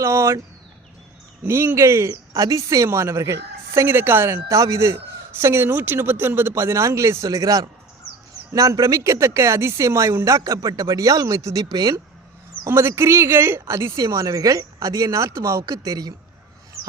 Lord, நீங்கள் அதிசயமானவர்கள். சங்கீதக்காரன் தாவீது சங்கீதம் 139:14 சொல்லுகிறார், நான் பிரமிக்கத்தக்க அதிசயமாய் உண்டாக்கப்பட்டபடியால் உம்மை துதிப்பேன். உமது கிரியைகள் அதிசயமானவைகள், அது என் ஆத்மாவுக்கு தெரியும்.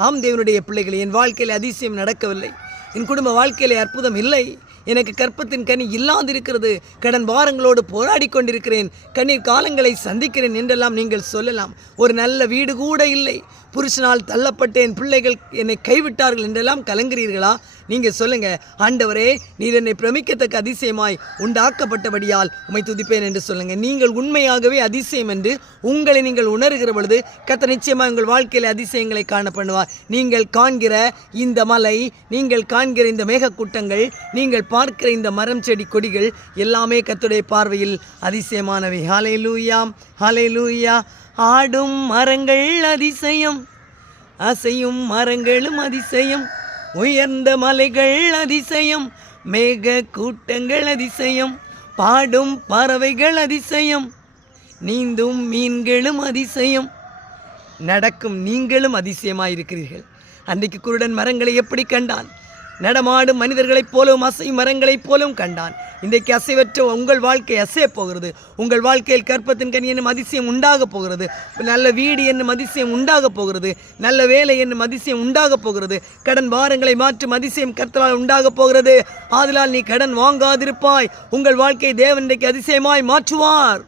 ஆம் தேவனுடைய பிள்ளைகள், என் வாழ்க்கையில் அதிசயம் நடக்கவில்லை, என் குடும்ப வாழ்க்கையில் அற்புதம் இல்லை, எனக்கு கற்பத்தின் கனி இல்லாதிருக்கிறது, கடன் பாரங்களோடு போராடி கொண்டிருக்கிறேன், கண்ணீர் காலங்களை சந்திக்கிறேன் என்றெல்லாம் நீங்கள் சொல்லலாம். ஒரு நல்ல வீடு கூட இல்லை, புருஷனால் தள்ளப்பட்டேன், பிள்ளைகள் என்னை கைவிட்டார்கள் என்றெல்லாம் கலங்குறீர்களா? நீங்கள் சொல்லுங்கள், ஆண்டவரே நீர் என்னை பிரமிக்கத்தக்க அதிசயமாய் உண்டாக்கப்பட்டபடியால் உம்மை துதிப்பேன் என்று சொல்லுங்கள். நீங்கள் உண்மையாகவே அதிசயம் என்று உங்களை நீங்கள் உணர்கிற பொழுது கர்த்தர் நிச்சயமாக உங்கள் வாழ்க்கையில் அதிசயங்களை காண பண்ணுவார். நீங்கள் காண்கிற இந்த மலை, நீங்கள் காண்கிற இந்த மேகக்கூட்டங்கள், நீங்கள் பார்க்கிற இந்த மரம் செடி கொடிகள் எல்லாமே கர்த்தருடைய பார்வையில் அதிசயமானவை. ஹல்லேலூயா, ஹல்லேலூயா. ஆடும் மரங்கள் அதிசயம், அசையும் மரங்களும் அதிசயம், உயர்ந்த மலைகள் அதிசயம், மேக கூட்டங்கள் அதிசயம், பாடும் பறவைகள் அதிசயம், நீந்தும் மீன்களும் அதிசயம், நடக்கும் நீங்களும் அதிசயமாயிருக்கிறீர்கள். அன்றைக்கு குருடன் மரங்களை எப்படி கண்டான்? நடமாடும் மனிதர்களைப் போலவும் அசையும் மரங்களைப் போலவும் கண்டான். இன்றைக்கு அசைவற்ற உங்கள் வாழ்க்கை அசைய போகிறது. உங்கள் வாழ்க்கையில் கற்பத்தின் கனி என்னும் அதிசயம் உண்டாக போகிறது. நல்ல வீடு என்னும் அதிசயம் உண்டாக போகிறது. நல்ல வேலை என்னும் அதிசயம் உண்டாக போகிறது. கடன் பாரங்களை மாற்றும் அதிசயம் கர்த்தரால் உண்டாக போகிறது. ஆதலால் நீ கடன் வாங்காதிருப்பாய். உங்கள் வாழ்க்கை தேவன் இன்றைக்கு அதிசயமாய் மாற்றுவார்.